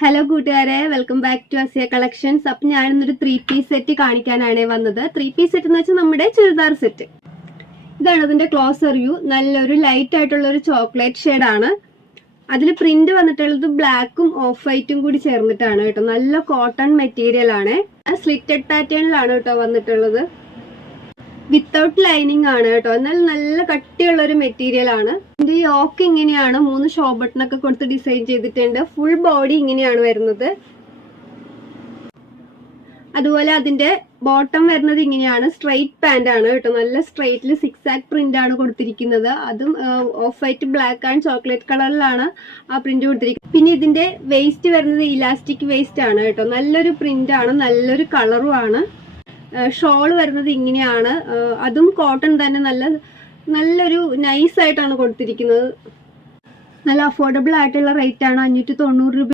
Hello കൂട്ടുകാരെ, welcome back to Asiya collections. അപ്പൊ ഞാനിന്നൊരു 3-പീസ് സെറ്റ് കാണിക്കാനാണ് വന്നത്. 3-പീസ് സെറ്റ് എന്ന് വെച്ചാൽ നമ്മുടെ ചുരിദാർ സെറ്റ്. ഇതാണ് അതിന്റെ ക്ലോസർ വ്യൂ. നല്ലൊരു ലൈറ്റ് ആയിട്ടുള്ള ഒരു ചോക്ലേറ്റ് ഷെയ്ഡാണ്. അതിൽ പ്രിന്റ് വന്നിട്ടുള്ളത് ബ്ലാക്കും ഓഫ് വൈറ്റും കൂടി ചേർന്നിട്ടാണ് കേട്ടോ. നല്ല കോട്ടൺ മെറ്റീരിയൽ ആണ്. സ്ലിറ്റഡ് പാറ്റേണിലാണ് കേട്ടോ വന്നിട്ടുള്ളത്. വിത്തൗട്ട് ലൈനിങ് ആണ് കേട്ടോ. എന്നാൽ നല്ല കട്ടിയുള്ള ഒരു മെറ്റീരിയൽ ആണ്. ഇതിന്റെ യോക്ക് ഇങ്ങനെയാണ്. 3 ഷോ ബട്ടൺ ഒക്കെ കൊടുത്ത് ഡിസൈൻ ചെയ്തിട്ടുണ്ട്. ഫുൾ ബോഡി ഇങ്ങനെയാണ് വരുന്നത്. അതുപോലെ അതിന്റെ ബോട്ടം വരുന്നത് ഇങ്ങനെയാണ്. സ്ട്രെയിറ്റ് പാന്റ് ആണ് കേട്ടോ. നല്ല സ്ട്രെയിറ്റിൽ 6 പ്രിന്റ് ആണ് കൊടുത്തിരിക്കുന്നത്. അതും of white, black and chocolate കളറിലാണ് ആ പ്രിന്റ് കൊടുത്തിരിക്കുന്നത്. പിന്നെ ഇതിന്റെ വേസ്റ്റ് വരുന്നത് ഇലാസ്റ്റിക് വേസ്റ്റ് ആണ് കേട്ടോ. നല്ലൊരു പ്രിന്റ് ആണ്, നല്ലൊരു കളറും ആണ്. ഷോൾ വരുന്നത് ഇങ്ങനെയാണ്. അതും കോട്ടൺ തന്നെ. നല്ലൊരു നൈസ് ആയിട്ടാണ് കൊടുത്തിരിക്കുന്നത്. നല്ല അഫോർഡബിൾ ആയിട്ടുള്ള റേറ്റ് ആണ്. 590 രൂപ